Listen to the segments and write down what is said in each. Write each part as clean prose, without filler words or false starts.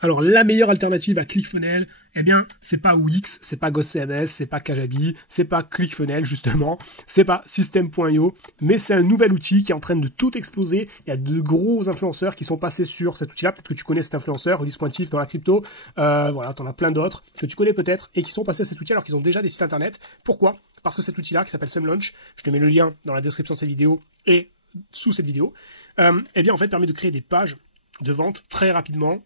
Alors, la meilleure alternative à ClickFunnels, eh bien, c'est pas Wix, c'est pas GhostCMS, c'est pas Kajabi, c'est pas ClickFunnels, justement, c'est pas System.io, mais c'est un nouvel outil qui est en train de tout exploser. Il y a de gros influenceurs qui sont passés sur cet outil-là. Peut-être que tu connais cet influenceur, Ulysse Pointif dans la crypto. Voilà, t'en as plein d'autres que tu connais peut-être et qui sont passés à cet outil alors qu'ils ont déjà des sites internet. Pourquoi? Parce que cet outil-là, qui s'appelle SumLaunch, je te mets le lien dans la description de cette vidéo et sous cette vidéo, eh bien, en fait, permet de créer des pages de vente très rapidement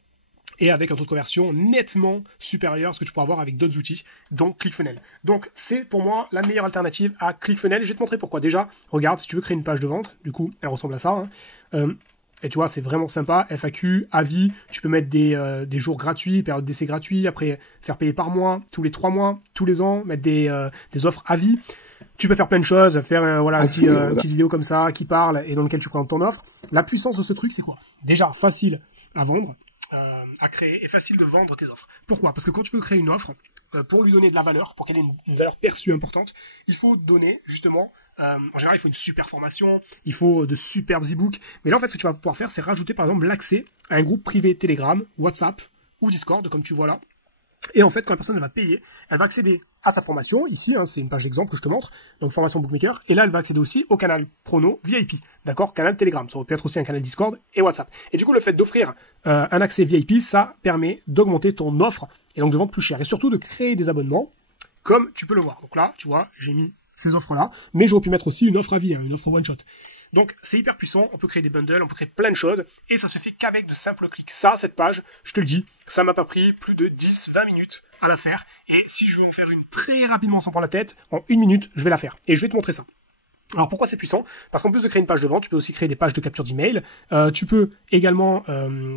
et avec un taux de conversion nettement supérieur à ce que tu pourras avoir avec d'autres outils, donc ClickFunnels. Donc, c'est pour moi la meilleure alternative à ClickFunnels. Je vais te montrer pourquoi. Déjà, regarde, si tu veux créer une page de vente, du coup, elle ressemble à ça. Et tu vois, c'est vraiment sympa. FAQ, avis, tu peux mettre des jours gratuits, période d'essai gratuit, après faire payer par mois, tous les 3 mois, tous les ans, mettre des offres avis. Tu peux faire plein de choses, faire une petite vidéo comme ça qui parle et dans lequel tu présentes ton offre. La puissance de ce truc, c'est quoi? Déjà, facile à vendre, à créer et facile de vendre tes offres. Pourquoi? Parce que quand tu peux créer une offre, pour lui donner de la valeur, pour qu'elle ait une valeur perçue importante, il faut donner justement, en général il faut une super formation, il faut de superbes e-books, mais là en fait ce que tu vas pouvoir faire c'est rajouter par exemple l'accès à un groupe privé Telegram, WhatsApp ou Discord comme tu vois là. Et en fait, quand la personne elle va payer, elle va accéder à sa formation, ici, c'est une page d'exemple que je te montre, donc formation bookmaker, et là elle va accéder aussi au canal Prono VIP, d'accord, canal Telegram, ça peut être aussi un canal Discord et WhatsApp. Et du coup, le fait d'offrir un accès VIP, ça permet d'augmenter ton offre, et donc de vendre plus cher, et surtout de créer des abonnements, comme tu peux le voir. Donc là, tu vois, j'ai mis ces offres-là, mais j'aurais pu mettre aussi une offre à vie, une offre one-shot. Donc, c'est hyper puissant, on peut créer des bundles, on peut créer plein de choses, et ça se fait qu'avec de simples clics. Ça, cette page, je te le dis, ça m'a pas pris plus de 10-20 minutes à la faire, et si je veux en faire une très rapidement sans prendre la tête, en 1 minute, je vais la faire. Et je vais te montrer ça. Alors pourquoi c'est puissant? Parce qu'en plus de créer une page de vente, tu peux aussi créer des pages de capture d'email, tu peux également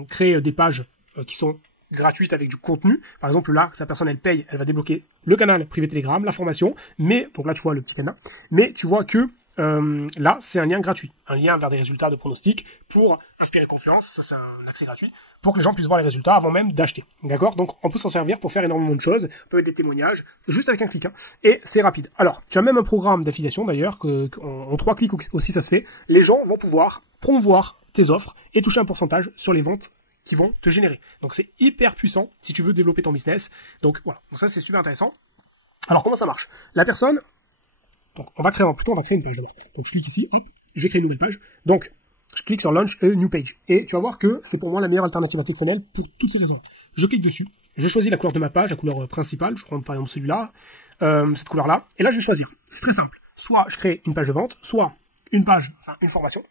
créer des pages qui sont gratuites avec du contenu. Par exemple, là, si la personne elle paye, elle va débloquer le canal privé Telegram, la formation, mais, donc là tu vois le petit cadenas, mais tu vois que là, c'est un lien gratuit, un lien vers des résultats de pronostics pour inspirer confiance, ça c'est un accès gratuit, pour que les gens puissent voir les résultats avant même d'acheter, d'accord? Donc on peut s'en servir pour faire énormément de choses, on peut mettre des témoignages, juste avec un clic, et c'est rapide. Alors, tu as même un programme d'affiliation d'ailleurs, en 3 clics aussi ça se fait, les gens vont pouvoir promouvoir tes offres et toucher un pourcentage sur les ventes qui vont te générer. Donc c'est hyper puissant si tu veux développer ton business, donc voilà, donc ça c'est super intéressant. Alors comment ça marche? La personne, donc, on va créer une page d'abord. Donc, je clique ici, hop, je vais créer une nouvelle page. Donc, je clique sur Launch a New Page. Et tu vas voir que c'est pour moi la meilleure alternative à ClickFunnels pour toutes ces raisons. Je clique dessus, je choisis la couleur de ma page, la couleur principale, je prends par exemple celui-là, cette couleur-là, et là, je vais choisir. C'est très simple. Soit je crée une page de vente, soit une formation,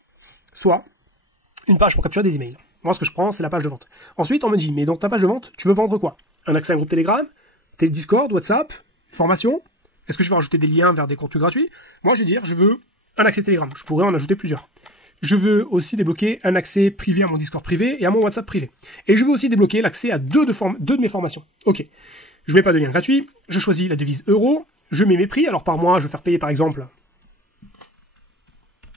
soit une page pour capturer des emails. Moi, ce que je prends, c'est la page de vente. Ensuite, on me dit, mais dans ta page de vente, tu veux vendre quoi? Un accès à un groupe Telegram, Discord, WhatsApp, formation? Est-ce que je veux rajouter des liens vers des contenus gratuits? Moi, je vais dire, je veux un accès Telegram. Je pourrais en ajouter plusieurs. Je veux aussi débloquer un accès privé à mon Discord privé et à mon WhatsApp privé. Et je veux aussi débloquer l'accès à deux de mes formations. Ok. Je mets pas de lien gratuit. Je choisis la devise euro. Je mets mes prix. Alors, par mois, je vais faire payer, par exemple,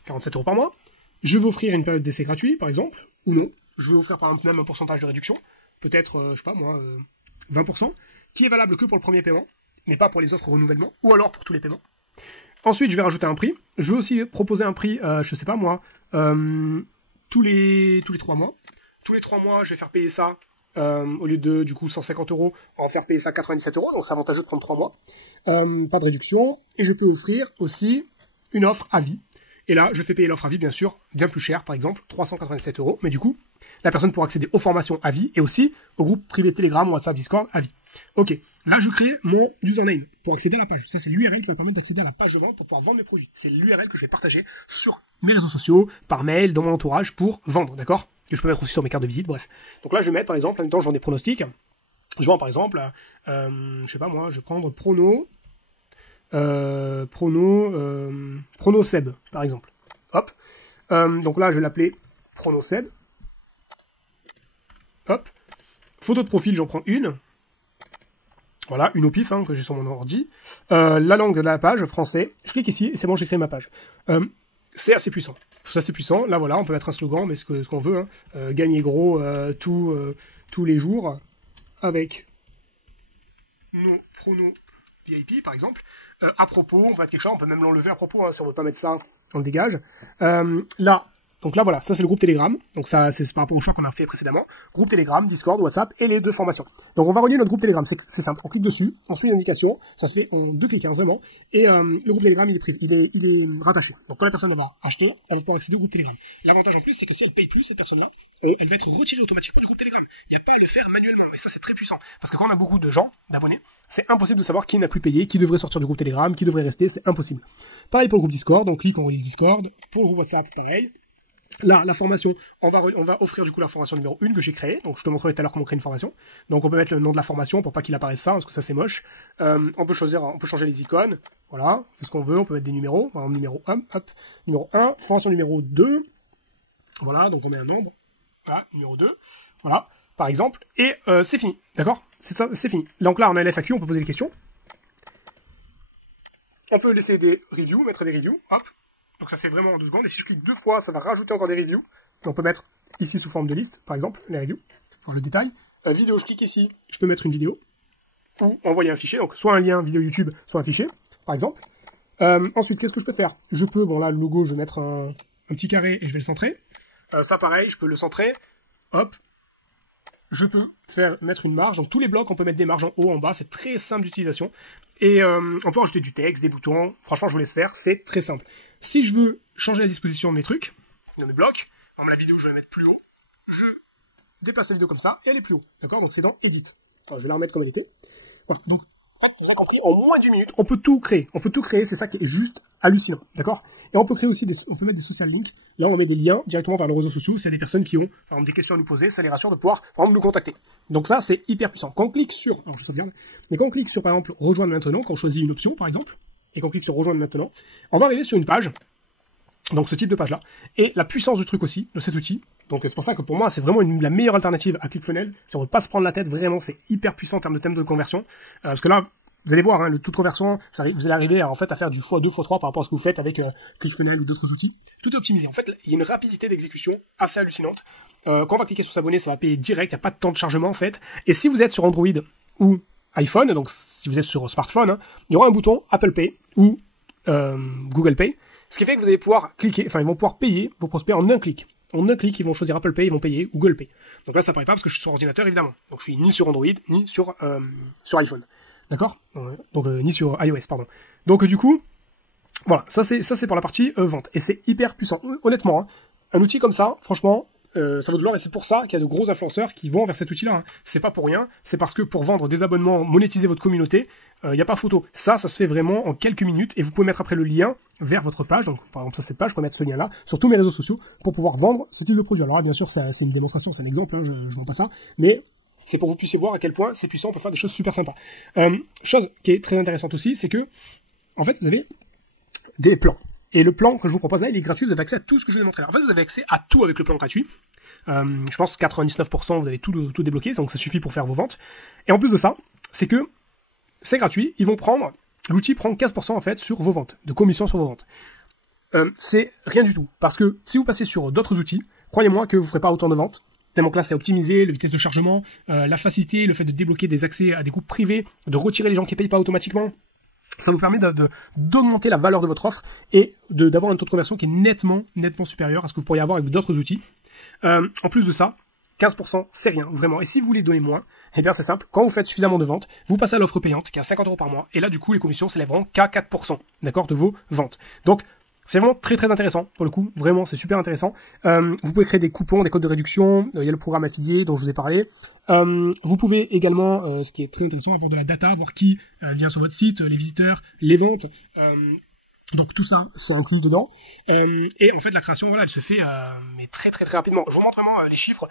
47 € par mois. Je vais offrir une période d'essai gratuit, par exemple, ou non. Je vais offrir, par exemple, même un pourcentage de réduction. Peut-être, je sais pas, moi, 20%, qui est valable que pour le premier paiement, mais pas pour les autres renouvellements, ou alors pour tous les paiements. Ensuite, je vais rajouter un prix. Je vais aussi proposer un prix, je sais pas moi, tous les 3 mois. Tous les 3 mois, je vais faire payer ça, au lieu de, du coup, 150 €, on va faire payer ça 97 €, donc c'est avantageux de prendre 3 mois. Pas de réduction. Et je peux offrir aussi une offre à vie. Et là, je fais payer l'offre à vie, bien sûr, bien plus cher, par exemple, 387 €. Mais du coup, la personne pourra accéder aux formations à vie et aussi au groupe privé Telegram, WhatsApp, Discord à vie. Ok, là, je crée mon username pour accéder à la page. Ça, c'est l'URL qui va me permettre d'accéder à la page de vente pour pouvoir vendre mes produits. C'est l'URL que je vais partager sur mes réseaux sociaux, par mail, dans mon entourage pour vendre, d'accord? Que je peux mettre aussi sur mes cartes de visite, bref. Donc là, je vais mettre, par exemple, en même temps, je vends des pronostics. Je vends, par exemple, je sais pas moi, je vais prendre Prono Seb, par exemple. Hop. Donc là, je vais l'appeler Prono Seb. Hop. Photo de profil, j'en prends une. Voilà, une au pif, que j'ai sur mon ordi. La langue de la page, français. Je clique ici et c'est bon, j'ai créé ma page. C'est assez puissant. C'est assez puissant. Là, voilà, on peut mettre un slogan, mais ce qu'on veut. Gagner gros tous les jours avec nos pronos VIP, par exemple. À propos, on peut mettre quelque chose, on peut même l'enlever à propos, si on ne veut pas mettre ça, on le dégage. Là, Donc là, voilà, ça c'est le groupe Telegram. Donc ça, c'est par rapport au choix qu'on a fait précédemment. Groupe Telegram, Discord, WhatsApp et les deux formations. Donc on va relier notre groupe Telegram. C'est simple. On clique dessus, on suit les indications. Ça se fait en 2 clics, hein, vraiment. Et le groupe Telegram, il est rattaché. Donc quand la personne va acheter, elle va pouvoir accéder au groupe Telegram. L'avantage en plus, c'est que si elle paye plus, cette personne-là, elle va être retirée automatiquement du groupe Telegram. Il n'y a pas à le faire manuellement. Et ça, c'est très puissant. Parce que quand on a beaucoup de gens, d'abonnés, c'est impossible de savoir qui n'a plus payé, qui devrait sortir du groupe Telegram, qui devrait rester. C'est impossible. Pareil pour le groupe Discord. On clique, on relie Discord. Pour le groupe WhatsApp, pareil. Là, la formation, on va offrir du coup la formation numéro 1 que j'ai créée. Donc je te montrerai tout à l'heure comment créer une formation. Donc on peut mettre le nom de la formation pour pas qu'il apparaisse ça, parce que ça c'est moche. On peut changer les icônes. Voilà, tout ce qu'on veut. On peut mettre des numéros. Par exemple, numéro 1, hop, numéro 1, formation numéro 2. Voilà, donc on met un nombre. Voilà, numéro 2. Voilà, par exemple. Et c'est fini, d'accord? C'est fini. Donc là, on a l'FAQ, on peut poser des questions. On peut laisser des reviews, mettre des reviews. Hop. Donc ça c'est vraiment en 2 secondes, et si je clique 2 fois, ça va rajouter encore des reviews. On peut mettre ici sous forme de liste, par exemple, les reviews, pour le détail. Vidéo, je clique ici, je peux mettre une vidéo, ou envoyer un fichier, donc soit un lien vidéo YouTube, soit un fichier, par exemple. Ensuite, qu'est-ce que je peux faire? Je peux, bon là, le logo, je vais mettre un petit carré et je vais le centrer. Ça pareil, je peux le centrer, hop. Je peux mettre une marge, donc tous les blocs, on peut mettre des marges en haut, en bas, c'est très simple d'utilisation. Et on peut rajouter du texte, des boutons, franchement je vous laisse faire, c'est très simple. Si je veux changer la disposition de mes trucs, de mes blocs, la vidéo je vais la mettre plus haut, je déplace la vidéo comme ça, et elle est plus haut, d'accord? Donc c'est dans Edit. Alors, je vais la remettre comme elle était. Voilà, donc, vous avez compris, en moins d'1 minute, on peut tout créer, c'est ça qui est juste hallucinant, d'accord? Et on peut créer aussi on peut mettre des social links. Là, on met des liens directement vers nos réseaux sociaux. S'il y a des personnes qui ont, par exemple, des questions à nous poser, ça les rassure de pouvoir, par exemple, nous contacter. Donc ça, c'est hyper puissant. Quand on clique sur, alors je sauvegarde, mais quand on clique sur, par exemple, rejoindre maintenant, quand on choisit une option, par exemple, et qu'on clique sur rejoindre maintenant, on va arriver sur une page. Donc ce type de page-là. Et la puissance du truc aussi, de cet outil. Donc c'est pour ça que pour moi, c'est vraiment la meilleure alternative à ClickFunnels. Si on veut pas se prendre la tête, vraiment, c'est hyper puissant en termes de thème de conversion. Parce que là, vous allez voir, hein, le taux de conversion, vous allez arriver en fait à faire du x2, x3 par rapport à ce que vous faites avec ClickFunnels ou d'autres outils. Tout est optimisé. En fait, il y a une rapidité d'exécution assez hallucinante. Quand on va cliquer sur s'abonner, ça va payer direct, il n'y a pas de temps de chargement en fait. Et si vous êtes sur Android ou iPhone, donc si vous êtes sur smartphone, hein, il y aura un bouton Apple Pay ou Google Pay. Ce qui fait que vous allez pouvoir cliquer, enfin ils vont pouvoir payer vos prospects en un clic. En un clic, ils vont choisir Apple Pay, ils vont payer Google Pay. Donc là, ça paraît pas parce que je suis sur ordinateur, évidemment. Donc je suis ni sur Android, ni sur iPhone. D'accord? Donc ni sur iOS, pardon. Donc du coup, voilà, ça c'est pour la partie vente. Et c'est hyper puissant. Honnêtement, hein, un outil comme ça, franchement, ça vaut de l'or, et c'est pour ça qu'il y a de gros influenceurs qui vont vers cet outil-là. Hein. C'est pas pour rien, c'est parce que pour vendre des abonnements, monétiser votre communauté, il n'y a pas photo. Ça se fait vraiment en quelques minutes, et vous pouvez mettre après le lien vers votre page. Donc par exemple, ça cette page, je peux mettre ce lien-là sur tous mes réseaux sociaux pour pouvoir vendre ce type de produit. Alors là, bien sûr, c'est une démonstration, c'est un exemple, hein, je vends pas ça, mais c'est pour que vous puissiez voir à quel point c'est puissant, on peut faire des choses super sympas. Chose qui est très intéressante aussi, c'est que, en fait, vous avez des plans. Et le plan que je vous propose là, il est gratuit, vous avez accès à tout ce que je vous ai montré là. En fait, vous avez accès à tout avec le plan gratuit. Je pense 99%, vous avez tout débloqué, donc ça suffit pour faire vos ventes. Et en plus de ça, c'est que c'est gratuit, l'outil prend 15% en fait sur vos ventes, de commission sur vos ventes. C'est rien du tout, parce que si vous passez sur d'autres outils, croyez-moi que vous ne ferez pas autant de ventes. Tellement que là, c'est optimisé, la vitesse de chargement, la facilité, le fait de débloquer des accès à des groupes privés, de retirer les gens qui ne payent pas automatiquement. Ça vous permet d'augmenter la valeur de votre offre et d'avoir un taux de conversion qui est nettement supérieur à ce que vous pourriez avoir avec d'autres outils. En plus de ça, 15%, c'est rien, vraiment. Et si vous voulez donner moins, eh bien c'est simple, quand vous faites suffisamment de ventes, vous passez à l'offre payante qui est à 50 € par mois, et là du coup les commissions s'élèveront qu'à 4%, d'accord, de vos ventes. Donc c'est vraiment très intéressant, pour le coup, vraiment c'est super intéressant. Vous pouvez créer des coupons, des codes de réduction, il y a le programme affilié dont je vous ai parlé. Vous pouvez également, ce qui est très intéressant, avoir de la data, voir qui vient sur votre site, les visiteurs, les ventes. Donc tout ça, c'est inclus dedans. Et en fait, la création, voilà, elle se fait mais très rapidement. Je vous montre vraiment les chiffres.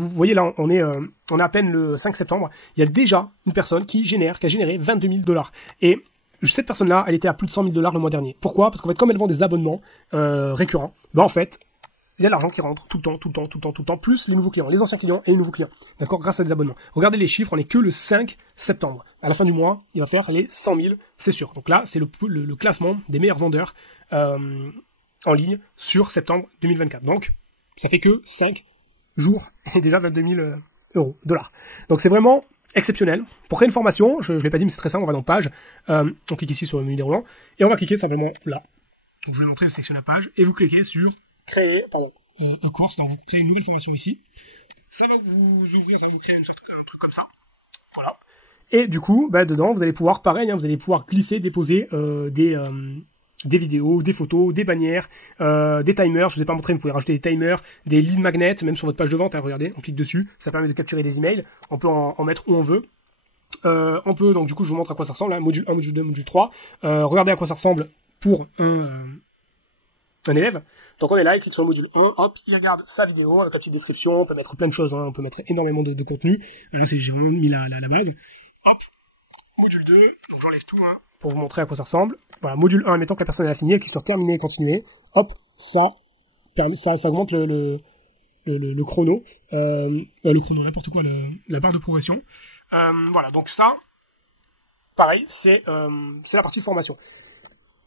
Vous voyez là, on est à peine le 5 septembre. Il y a déjà une personne qui a généré 22 000 $. Et cette personne-là, elle était à plus de 100 000 $ le mois dernier. Pourquoi? Parce qu'en fait, comme elle vend des abonnements récurrents, en fait, il y a de l'argent qui rentre tout le temps, plus les nouveaux clients, les anciens clients et les nouveaux clients. D'accord? Grâce à des abonnements. Regardez les chiffres, on n'est que le 5 septembre. À la fin du mois, il va faire les 100 000, c'est sûr. Donc là, c'est le classement des meilleurs vendeurs en ligne sur septembre 2024. Donc, ça fait que 5 jours et déjà 22 000 $. Donc c'est vraiment exceptionnel. Pour créer une formation, je ne l'ai pas dit, mais c'est très simple, on va dans page, on clique ici sur le menu déroulant, et on va cliquer simplement là. Donc je vais montrer le section de la page, et vous cliquez sur créer, un course, donc vous créez une nouvelle formation ici. Ça va vous ouvrir, ça va vous créer un truc comme ça. Voilà. Et du coup, bah, dedans, vous allez pouvoir, pareil, hein, vous allez pouvoir glisser, déposer des vidéos, des photos, des bannières, des timers, je vous ai pas montré, vous pouvez rajouter des timers, des lead magnets, même sur votre page de vente, hein, regardez, on clique dessus, ça permet de capturer des emails, on peut en mettre où on veut. On peut, donc du coup je vous montre à quoi ça ressemble, hein, module 1, module 2, module 3, regardez à quoi ça ressemble pour un élève. Donc on est là, il clique sur le module 1, hop, il regarde sa vidéo avec la petite description, on peut mettre plein de choses, hein, on peut mettre énormément de contenu, là j'ai vraiment mis la base, hop, module 2, donc j'enlève tout, hein, pour vous montrer à quoi ça ressemble. Voilà, module 1, admettons que la personne a fini, elle clique sur terminer et continuer. Hop, ça augmente le chrono, n'importe quoi, la barre de progression. Voilà, donc ça, pareil, c'est la partie formation.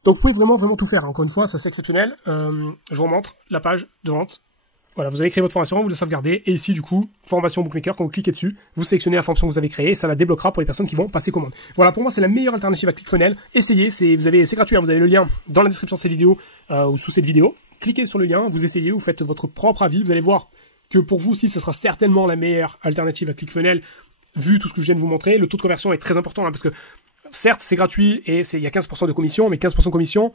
Donc vous pouvez vraiment tout faire. Encore une fois, ça c'est exceptionnel. Je vous montre la page de vente. Voilà, vous avez créé votre formation, vous le sauvegardez, et ici, du coup, formation bookmaker, quand vous cliquez dessus, vous sélectionnez la formation que vous avez créée, et ça la débloquera pour les personnes qui vont passer commande. Voilà, pour moi, c'est la meilleure alternative à ClickFunnels. Essayez, c'est gratuit, hein, vous avez le lien dans la description de cette vidéo, ou sous cette vidéo. Cliquez sur le lien, vous essayez, vous faites votre propre avis, vous allez voir que pour vous aussi, ce sera certainement la meilleure alternative à ClickFunnels, vu tout ce que je viens de vous montrer. Le taux de conversion est très important, hein, parce que, certes, c'est gratuit, et il y a 15% de commission, mais 15% de commission,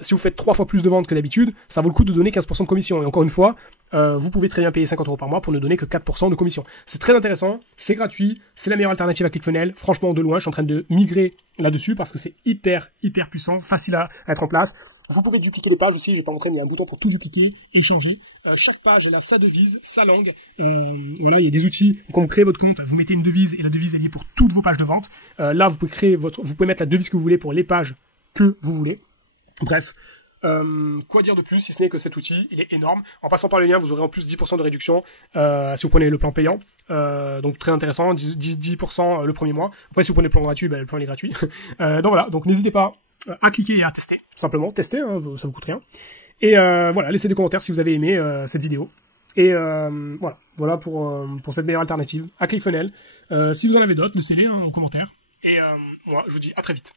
si vous faites 3 fois plus de ventes que d'habitude, ça vaut le coup de donner 15% de commission. Et encore une fois, vous pouvez très bien payer 50 € par mois pour ne donner que 4% de commission. C'est très intéressant, c'est gratuit, c'est la meilleure alternative à ClickFunnels. Franchement, de loin, je suis en train de migrer là-dessus parce que c'est hyper puissant, facile à mettre en place. Vous pouvez dupliquer les pages aussi, j'ai pas montré, mais il y a un bouton pour tout dupliquer et changer. Chaque page, elle a sa devise, sa langue. Voilà, il y a des outils. Quand vous créez votre compte, vous mettez une devise et la devise est liée pour toutes vos pages de vente. Là, vous pouvez mettre la devise que vous voulez pour les pages que vous voulez. Bref, quoi dire de plus si ce n'est que cet outil, il est énorme. En passant par le lien, vous aurez en plus 10% de réduction si vous prenez le plan payant. Donc très intéressant, 10% le premier mois. Après, si vous prenez le plan gratuit, le plan il est gratuit. Donc voilà, donc n'hésitez pas à cliquer et à tester. Simplement, tester, hein, ça vous coûte rien. Et voilà, laissez des commentaires si vous avez aimé cette vidéo. Et voilà pour cette meilleure alternative à ClickFunnels. Si vous en avez d'autres, laissez-les en commentaire. Et moi, je vous dis à très vite.